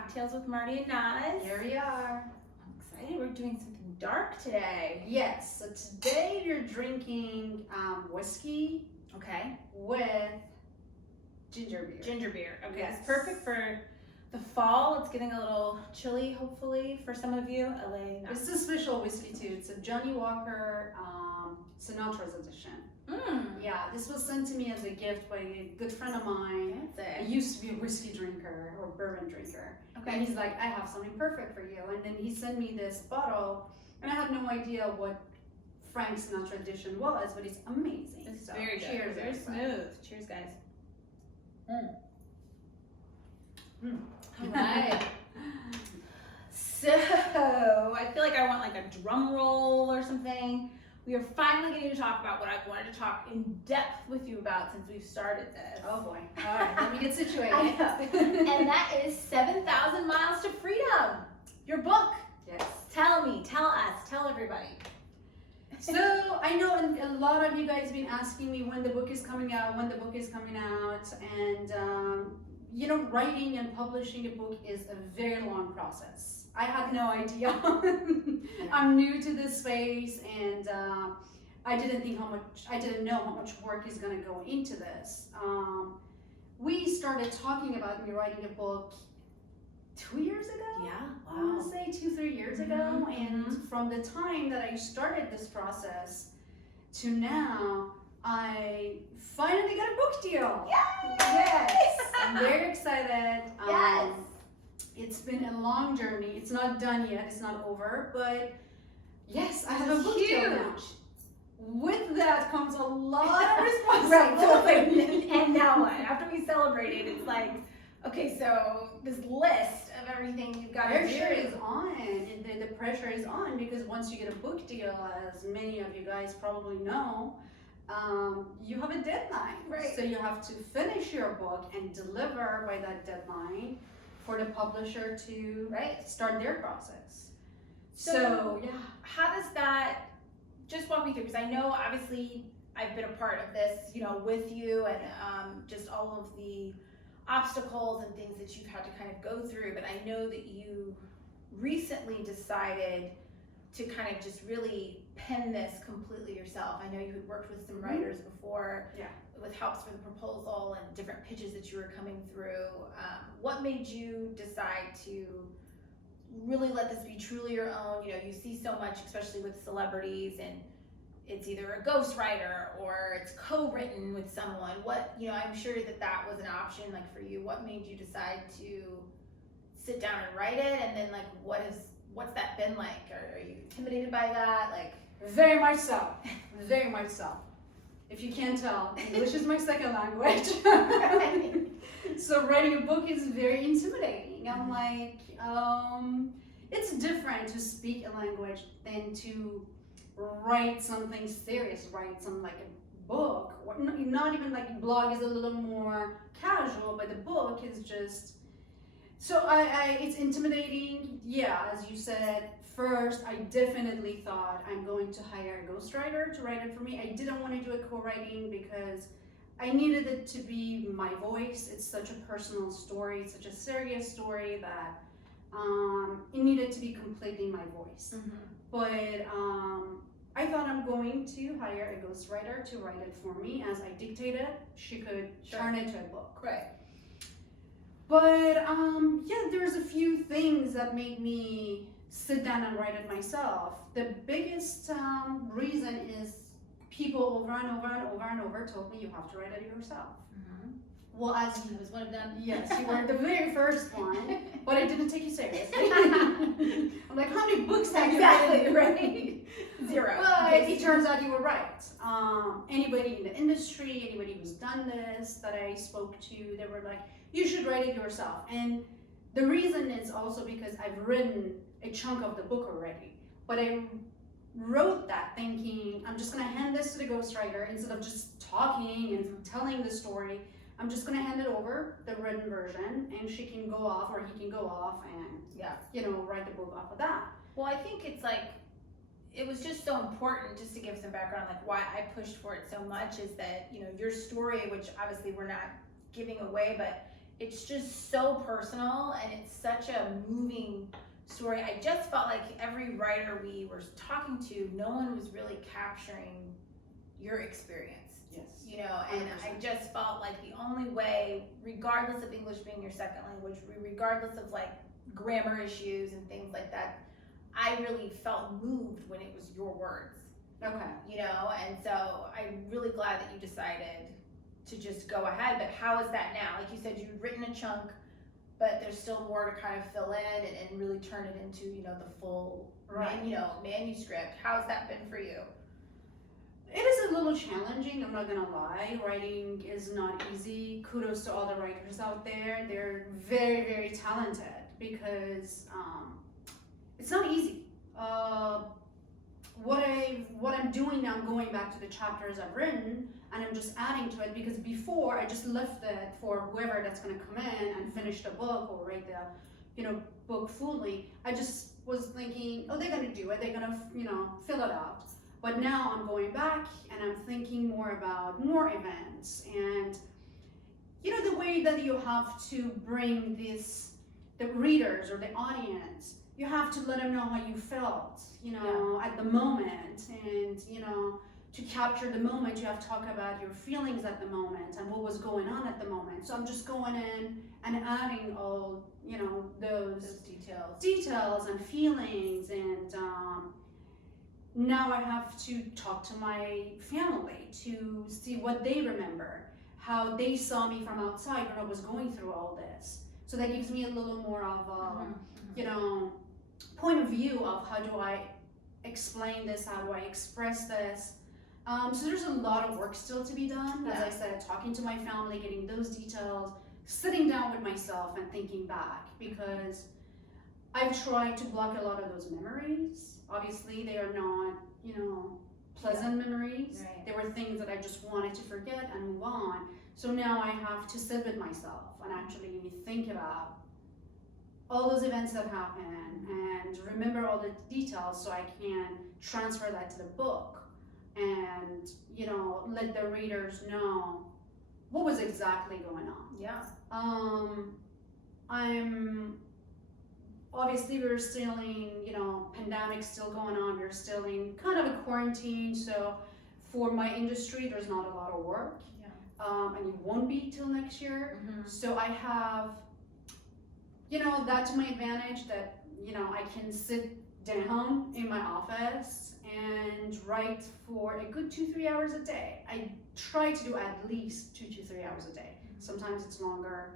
Cocktails with Marty and Naz. Here we are. I'm excited. We're doing something dark today. Yes, so today you're drinking whiskey Okay. with ginger beer. Ginger beer. Okay. Yes. It's perfect for the fall. It's getting a little chilly, hopefully, for some of you. LA. It's a special whiskey too. It's a Johnny Walker Sinatra's edition. Yeah, this was sent to me as a gift by a good friend of mine. I used to be a whiskey drinker or bourbon drinker. Okay. And he's like, I have something perfect for you. And then he sent me this bottle, and I had no idea what Frank Sinatra edition was, but it's amazing. It's so, very good. cheers, Very everybody. smooth. Cheers, guys. All right. So, I feel like I want like a drum roll or something. We are finally getting to talk about what I've wanted to talk in depth with you about since we've started this. Oh boy. All right, let me get situated. I know. And that is 7,000 Miles to Freedom. Your book. Yes. Tell me, tell us, tell everybody. So I know a lot of you guys have been asking me when the book is coming out, and you know, writing and publishing a book is a very long process. I had no idea. I'm new to this space, and I didn't know how much work is going to go into this. We started talking about me writing a book 2 years ago. Yeah, I want to say 2-3 years ago, and from the time that I started this process to now, I finally got a book deal. Yay! Yes, I'm very excited. Yes. It's been a long journey. It's not done yet. It's not over, but yes, I have a book deal now. With that comes a lot of responsibility. Right. And now what? After we celebrated, it's like, okay, so this list of everything you've got to do. Pressure is on, and the pressure is on because once you get a book deal, as many of you guys probably know, you have a deadline. Right. So you have to finish your book and deliver by that deadline for the publisher to start their process. So yeah. How does that, just walk me through, because I know obviously I've been a part of this, you know, with you, and just all of the obstacles and things that you've had to kind of go through, but I know that you recently decided to kind of just really pen this completely yourself. I know you had worked with some writers before, with helps for the proposal and different pitches that you were coming through. What made you decide to really let this be truly your own? You know, you see so much, especially with celebrities, and it's either a ghostwriter or it's co-written with someone. What, you know, I'm sure that was an option, like for you. What made you decide to sit down and write it? And then like, what's that been like? Are you intimidated by that? Like, very much so. Very much so. If you can't tell, English is my second language. So writing a book is very intimidating. I'm like, it's different to speak a language than to write something serious, write some like a book, or not even like a blog is a little more casual, but the book is just, so it's intimidating. Yeah, as you said, first I definitely thought I'm going to hire a ghostwriter to write it for me. I didn't want to do a co-writing because I needed it to be my voice. It's such a personal story, such a serious story that it needed to be completely my voice. But I thought I'm going to hire a ghostwriter to write it for me. As I dictated, she could turn it into a book. Right. But yeah, there's a few things that made me sit down and write it myself. The biggest reason is people over and over told me you have to write it yourself. Well, as I was one of them. yes, you were the very first one, but I didn't take you seriously. I'm like, how many books have you written? Right. Zero. But it turns out you were right. Anybody in the industry, anybody who's done this that I spoke to, they were like, you should write it yourself. And the reason is also because I've written a chunk of the book already, but I wrote that thinking, I'm just gonna hand this to the ghostwriter instead of just talking and telling the story. I'm just gonna hand it over, the written version, and she can go off, or he can go off and, you know, write the book off of that. Well, I think it's like, it was just so important, just to give some background, like why I pushed for it so much is that, you know, your story, which obviously we're not giving away, but it's just so personal and it's such a moving story. I just felt like every writer we were talking to, no one was really capturing your experience. Yes. You know, and 100%. I just felt like the only way, regardless of English being your second language, regardless of like grammar issues and things like that, I really felt moved when it was your words. Okay. You know, and so I'm really glad that you decided to just go ahead. But how is that now? Like you said, you've written a chunk, but there's still more to kind of fill in and really turn it into, you know, the full manuscript. How's that been for you? It is a little challenging, I'm not gonna lie. Writing is not easy. Kudos to all the writers out there. They're very, very talented because it's not easy. What I'm doing now, I'm going back to the chapters I've written and I'm just adding to it, because before I just left it for whoever that's gonna come in and finish the book or write the, book fully. I just was thinking, oh, they're gonna do it, they're gonna, fill it out. But now I'm going back and I'm thinking more about more events and, the way that you have to bring the readers or the audience, you have to let them know how you felt, at the moment. And, to capture the moment, you have to talk about your feelings at the moment and what was going on at the moment. So I'm just going in and adding all, those details and feelings. And now I have to talk to my family to see what they remember, how they saw me from outside when I was going through all this. So that gives me a little more of a, point of view of how do I explain this, how do I express this. So there's a lot of work still to be done. As I said, talking to my family, getting those details, sitting down with myself and thinking back, because I've tried to block a lot of those memories. Obviously, they are not, pleasant memories. Right. They were things that I just wanted to forget and move on. So now I have to sit with myself and actually think about all those events that happened and remember all the details so I can transfer that to the book and, let the readers know what was exactly going on. Yeah. Obviously we're still in, pandemic still going on. We're still in kind of a quarantine. So for my industry, there's not a lot of work. Yeah. And it won't be till next year. Mm-hmm. So I have, that to my advantage that, I can sit down in my office and write for a good 2-3 hours a day. I try to do at least 2 to 3 hours a day. Sometimes it's longer.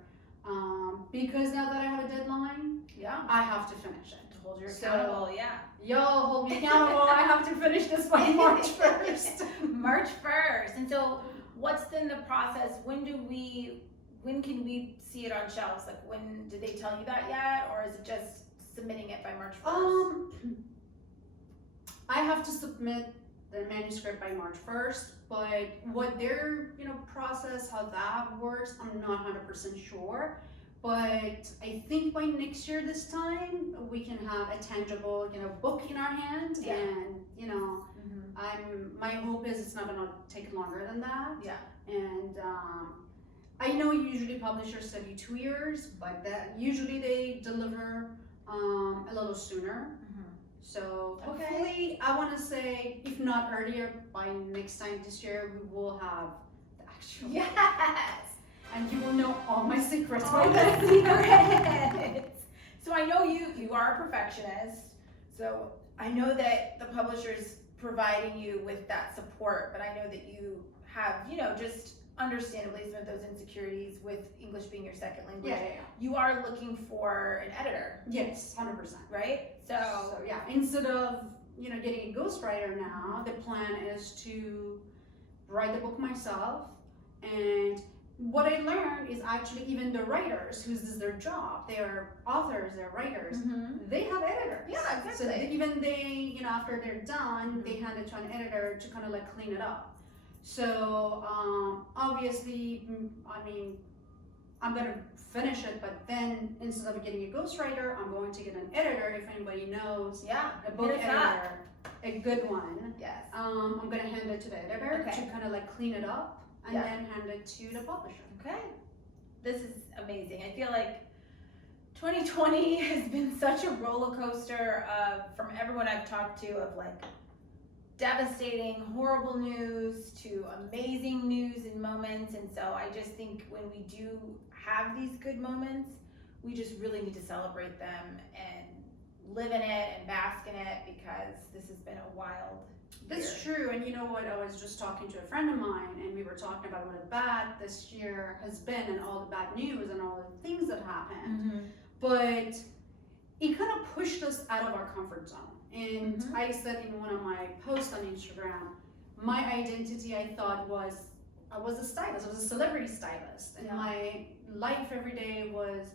Because now that I have a deadline, I have to finish it. To hold you accountable, Y'all hold me accountable. I have to finish this by March 1st. March 1st. And so what's then the process? When can we see it on shelves? Like, when did they tell you that yet? Or is it just submitting it by March 1st? I have to submit the manuscript by March 1st, but what their, process, how that works, I'm not 100% sure. But I think by next year this time, we can have a tangible, book in our hand. Yeah. And, my hope is it's not gonna take longer than that. Yeah. And I know usually publishers tell you 2 years, but that usually they deliver a little sooner. So hopefully, I want to say, if not earlier, by next time this year, we will have the actual. Yes! And you will know all my secrets. All the secrets! So I know you are a perfectionist, so I know that the publisher's providing you with that support, but I know that you have, just understandably some of those insecurities with English being your second language. Yeah. You are looking for an editor. Yes, 100%. Right? So yeah, instead of, getting a ghostwriter now, the plan is to write the book myself. And what I learned is actually even the writers, whose is their job, they are authors, they're writers, they have editors. Yeah, exactly. So even they, after they're done, they hand it to an editor to kind of like clean it up. So obviously, I'm gonna finish it, but then instead of getting a ghostwriter, I'm going to get an editor. If anybody knows a book editor, a good one. Yes. I'm gonna hand it to the editor to kind of like clean it up and then hand it to the publisher. Okay. this is amazing. I feel like 2020 has been such a roller coaster from everyone I've talked to of like devastating, horrible news to amazing news and moments. And so I just think when we do have these good moments, we just really need to celebrate them and live in it and bask in it, because this has been a wild year. That's true. And you know what? I was just talking to a friend of mine, and we were talking about what bad this year has been and all the bad news and all the things that happened. Mm-hmm. But it kind of pushed us out of our comfort zone. And Mhm. I said in one of my posts on Instagram, my identity, I thought, I was a stylist. I was a celebrity stylist. And Yeah. my life every day was,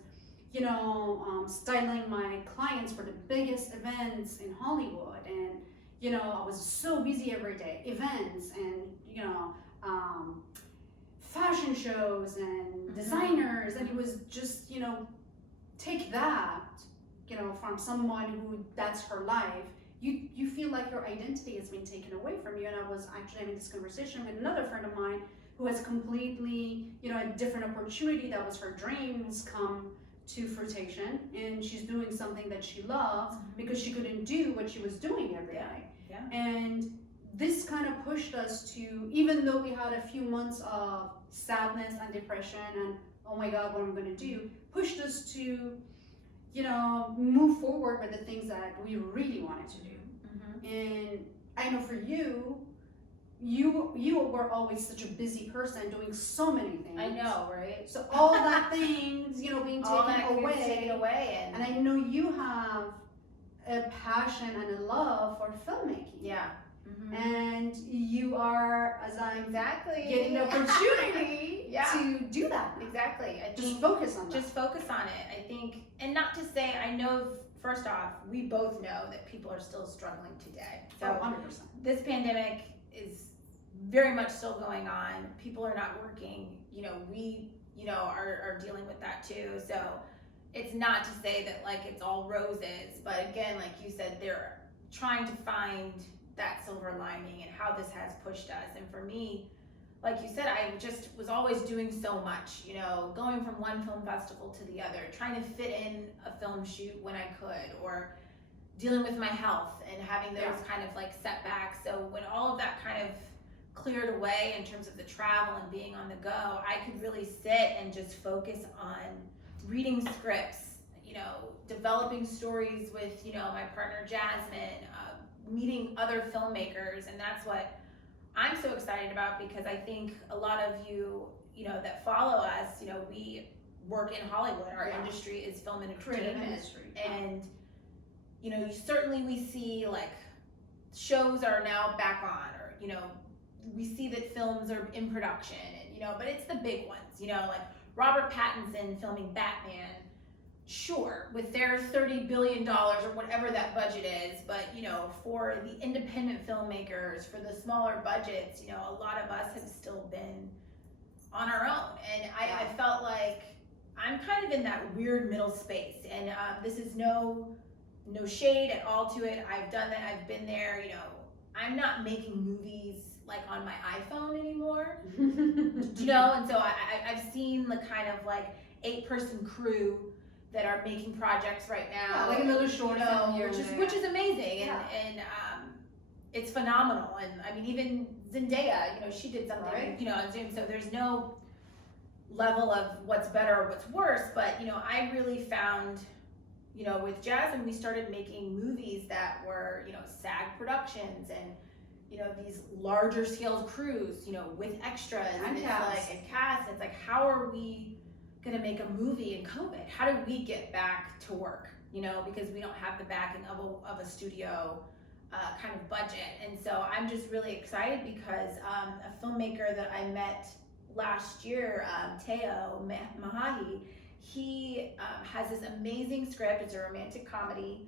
styling my clients for the biggest events in Hollywood. And, I was so busy every day. Events and, fashion shows and designers. And it was just, take that, from someone who that's her life, you feel like your identity has been taken away from you. And I was actually having this conversation with another friend of mine who has completely, a different opportunity. That was her dreams come to fruition, and she's doing something that she loves because she couldn't do what she was doing every day. Yeah. And this kind of pushed us to, even though we had a few months of sadness and depression and oh my God, what am I going to do, pushed us to, move forward with the things that we really wanted to do. Mm-hmm. And I know for you were always such a busy person doing so many things. I know, right? So all that things, being All that taken was taken away. away, And I know you have a passion and a love for filmmaking. yeah. Mm-hmm. And you are, as I'm Exactly. getting the opportunity Yeah. to do that. Exactly. I Just think focus on that. just focus on it. I think, and not to say, I know, first off, we both know that people are still struggling today. So 100%. this pandemic is very much still going on. People are not working. We, are dealing with that too. So it's not to say that like it's all roses, but again, like you said, they're trying to find that silver lining and how this has pushed us. And for me, like you said, I just was always doing so much, going from one film festival to the other, trying to fit in a film shoot when I could, or dealing with my health and having those kind of like setbacks. So when all of that kind of cleared away in terms of the travel and being on the go, I could really sit and just focus on reading scripts, developing stories with, my partner Jasmine, meeting other filmmakers. And that's what I'm so excited about, because I think a lot of you, that follow us, we work in Hollywood. Our industry is film and entertainment. Industry. And, certainly we see like shows are now back on, or, we see that films are in production, and, but it's the big ones, like Robert Pattinson filming Batman, sure, with their $30 billion or whatever that budget is, but, for the independent filmmakers, for the smaller budgets, a lot of us have still been on our own. And I felt like I'm kind of in that weird middle space, and this is no shade at all to it. I've done that, I've been there, I'm not making movies like on my iPhone anymore, and so I've seen the kind of like 8-person crew that are making projects right now, like a little short film here, which is amazing, and it's phenomenal. And I mean, even Zendaya, she did something, on Zoom. So there's no level of what's better or what's worse, but I really found, with Jasmine, we started making movies that were, SAG productions and these larger scale crews, with extras and cast. It's like, how are we gonna make a movie in COVID? How do we get back to work? Because we don't have the backing of a studio kind of budget. And so I'm just really excited because a filmmaker that I met last year, Teo Mahahi, he has this amazing script. It's a romantic comedy.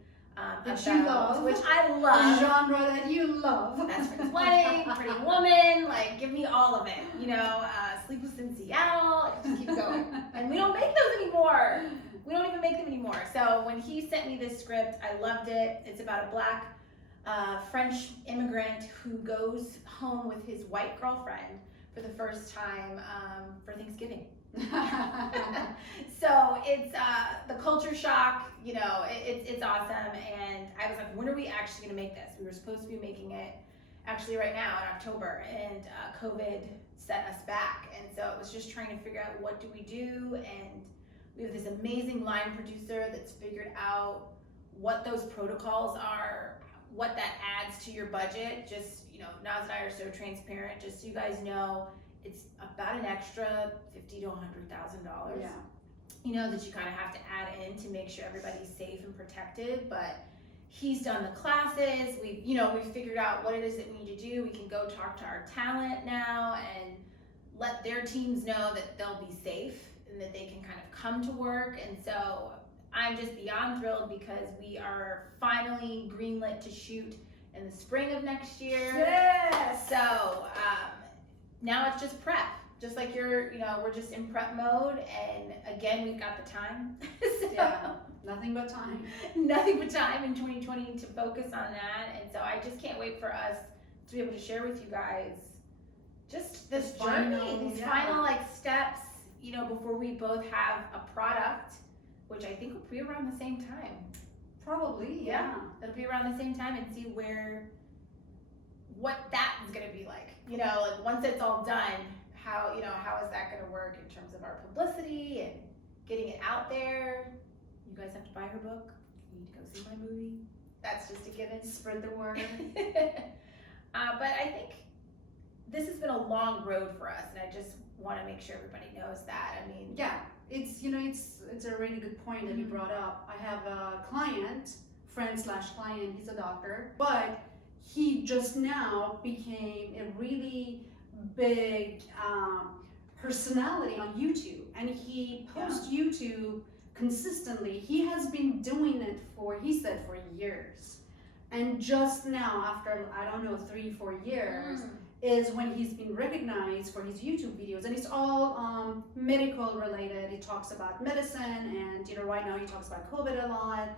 Which you love. Which I love. The genre that you love. Best Friend's Wedding, Pretty Woman, like give me all of it. Sleepless in Seattle, just keep going. And we don't make those anymore. We don't even make them anymore. So when he sent me this script, I loved it. It's about a Black French immigrant who goes home with his white girlfriend for the first time for Thanksgiving. So it's the culture shock, you know, it's awesome. And I was like, when are we actually gonna make this? We were supposed to be making it actually right now in October, and COVID set us back. And so it was just trying to figure out what do we do. And we have this amazing line producer that's figured out what those protocols are, what that adds to your budget. Just, you know, Naz and I are so transparent, just so you guys know, it's about an extra $50,000 to $100,000. Yeah. You know, that you kind of have to add in to make sure everybody's safe and protected. But he's done the classes. We've figured out what it is that we need to do. We can go talk to our talent now and let their teams know that they'll be safe and that they can kind of come to work. And so I'm just beyond thrilled because we are finally greenlit to shoot in the spring of next year. Yes. So now it's just prep. Just like we're just in prep mode, and again, we've got the time. So, Yeah, nothing but time. Nothing but time in 2020 to focus on that. And so I just can't wait for us to be able to share with you guys just this journey, these final like steps, you know, before we both have a product, which I think will be around the same time. Probably, yeah. It'll be around the same time, and see what that is gonna be like. You know, like once it's all done, how is that gonna work in terms of our publicity and getting it out there? You guys have to buy her book. You need to go see my movie. That's just a given. Spread the word. But I think this has been a long road for us, and I just want to make sure everybody knows that. I mean, yeah, it's a really good point that you brought up. I have a friend/client. He's a doctor, but he just now became a really big personality on YouTube, and he posts YouTube consistently. He has been doing it for years, and just now, after I don't know 3-4 years, is when he's been recognized for his YouTube videos, and it's all medical related. He talks about medicine, and right now he talks about COVID a lot.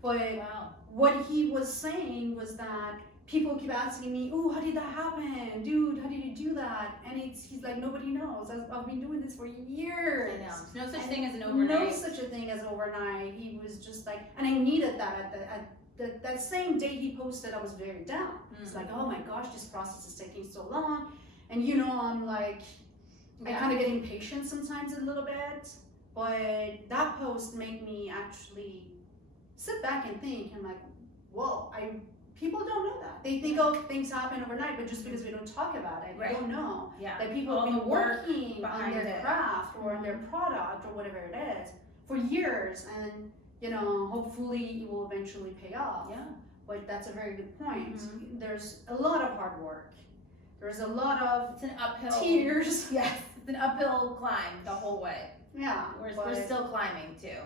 But what he was saying was that people keep asking me, "Oh, how did that happen, dude? How did you do that?" And he's like, nobody knows. I've been doing this for years. I know. No such thing as an overnight. No such a thing as overnight. He was just like, and I needed that at that same day he posted. I was very down. It's like, oh my gosh, this process is taking so long, and I'm like, I kind of get impatient sometimes a little bit. But that post made me actually sit back and think. I'm like, whoa, people don't know that. They think, oh, things happen overnight, but just because we don't talk about it, we don't know that people have been working on their craft or on their product or whatever it is for years, and hopefully it will eventually pay off. Yeah. But that's a very good point. There's a lot of hard work. There's a lot of it's an uphill tears. Yes, it's an uphill climb the whole way. Yeah. We're still climbing too.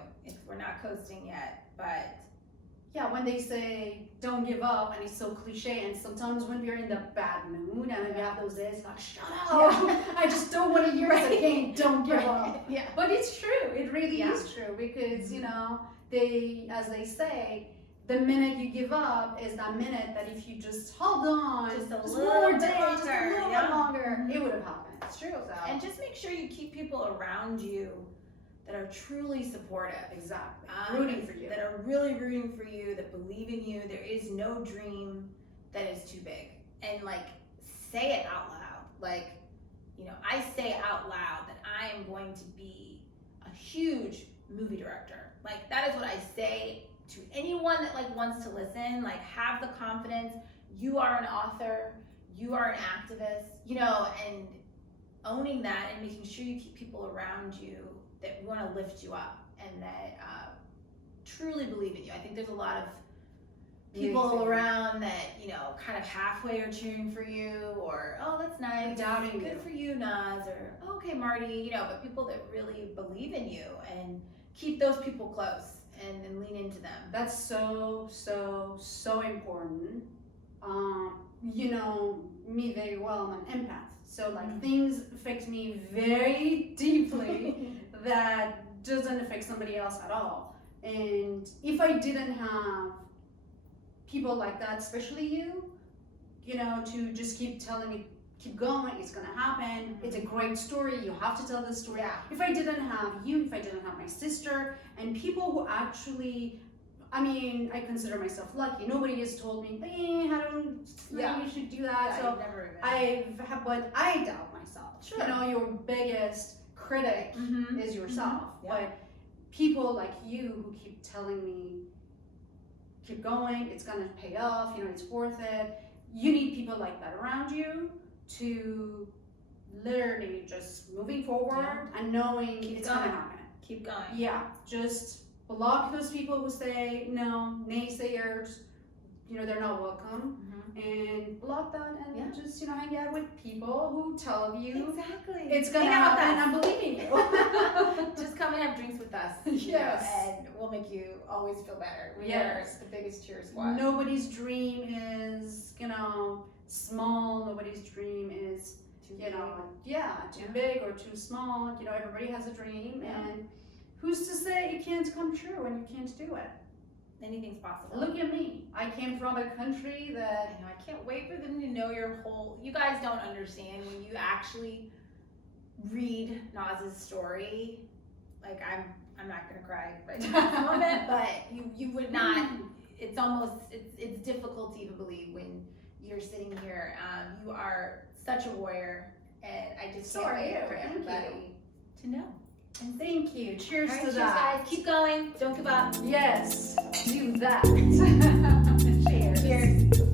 We're not coasting yet, but yeah, when they say don't give up, and it's so cliche, and sometimes when we're in the bad mood and we have those days like, shut up, I just don't want to hear it again, don't give up. Yeah. But it's true, it really is true, because as they say, the minute you give up is that minute that if you just hold on just a one little more bit day, longer, just a little bit longer, it would have happened. It's true. So. And just make sure you keep people around you that are truly supportive. Exactly. Rooting for you. That are really rooting for you, that believe in you. There is no dream that is too big. And like, say it out loud. Like, I say out loud that I am going to be a huge movie director. Like, that is what I say to anyone that like wants to listen. Like, have the confidence. You are an author. You are an activist. And owning that and making sure you keep people around you that want to lift you up and that truly believe in you. I think there's a lot of people around that, kind of halfway are cheering for you, or, oh, that's nice, doubting good for you, Naz, or, oh, okay, Marty, but people that really believe in you, and keep those people close and lean into them. That's so, so, so important. You know me very well, I'm an empath. So like things affect me very deeply that doesn't affect somebody else at all. And if I didn't have people like that, especially you, to just keep telling me, keep going, it's gonna happen. It's a great story, you have to tell the story. Yeah. If I didn't have you, if I didn't have my sister, and people who actually, I mean, I consider myself lucky. Nobody has told me, hey, I don't think you should do that. Yeah, So you've never even. but I doubt myself. Sure. You know, your biggest critic is yourself. Yeah. But people like you who keep telling me, keep going, it's gonna pay off, you know, it's worth it. You need people like that around you to literally just moving forward and knowing it's going. gonna happen. Keep going. Yeah, just block those people who say no, naysayers, you know, they're not welcome. And block that and just, you know, hang out with people who tell you Exactly. it's gonna Hang out with happen. us. I'm believing you. Just come and have drinks with us. Yes. You know, and we'll make you always feel better. We are the biggest cheer squad. Nobody's dream is, you know, small. Nobody's dream is, Too you know, too big or too small. You know, everybody has a dream, and who's to say it can't come true and you can't do it? Anything's possible. Look at me. I came from a country that. I know. I can't wait for them to know your whole. You guys don't understand when you actually read Naz's story. Like I'm not gonna cry right now at the moment, but you would not. It's almost it's difficult to even believe when you're sitting here. You are such a warrior, and I just So can't are wait you. for Thank everybody to know. And thank you. Cheers All right, to cheers, that. guys. Keep going. Don't give up. Yes, do that. Cheers. Cheers.